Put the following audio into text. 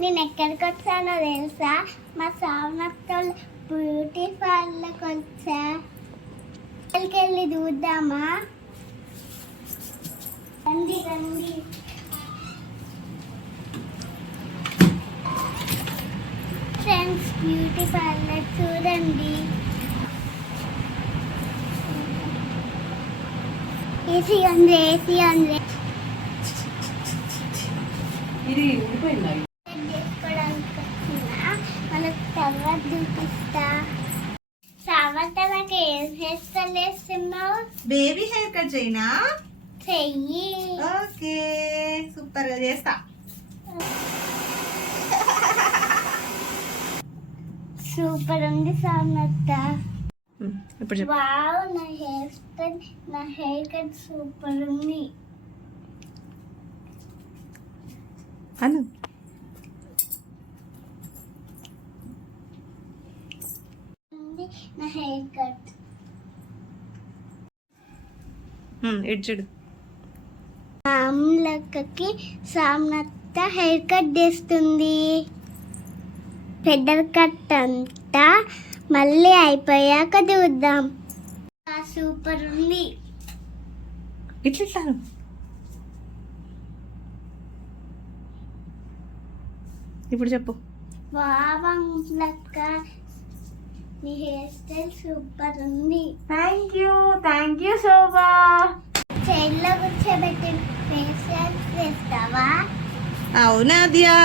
నేను ఎక్కడికి వచ్చానో తెలుసా? మా సామతో బ్యూటీ పార్లర్కి వచ్చా. లోపలికి వెళ్ళి చూద్దామా? రండి రండి. ఫ్రెండ్స్ బ్యూటీ పార్లర్ చూడండి. ఏసీ ఉంది ఏసీ ఉంది. ఇది ఉండిపోయిందా చూపిస్తా సావంత నాకు ఏం హెయిర్ వేస్తున్నావు బేబీ హెయిర్ కట్ చేయనా? చెయ్యి. ఓకే సూపర్ చేస్తా. సూపర్ ఉంది ఇప్పుడు చెప్పు. వావ్ నా హెయిర్ స్టైల్ నా హెయిర్ కట్ సూపర్ ఉంది అను. ఉంది నా హెయిర్ కట్ అమ్మలక్కకి సామత్త హెయిర్ కట్ చేస్తుంది. పెద్దల కట్ అంతా మళ్ళీ అయిపోయాక చూద్దాం. ఆ, సూపర్ ఉంది. ఇట్లా. ఇప్పుడు చెప్పు. వావంలక్క నీ హెయిర్ స్టైల్ సూపర్ ఉంది. Thank you thank you Shobha. చైర్లో కూర్చోబెట్టి ఫేషియల్ చేస్తావా అవునాద్యా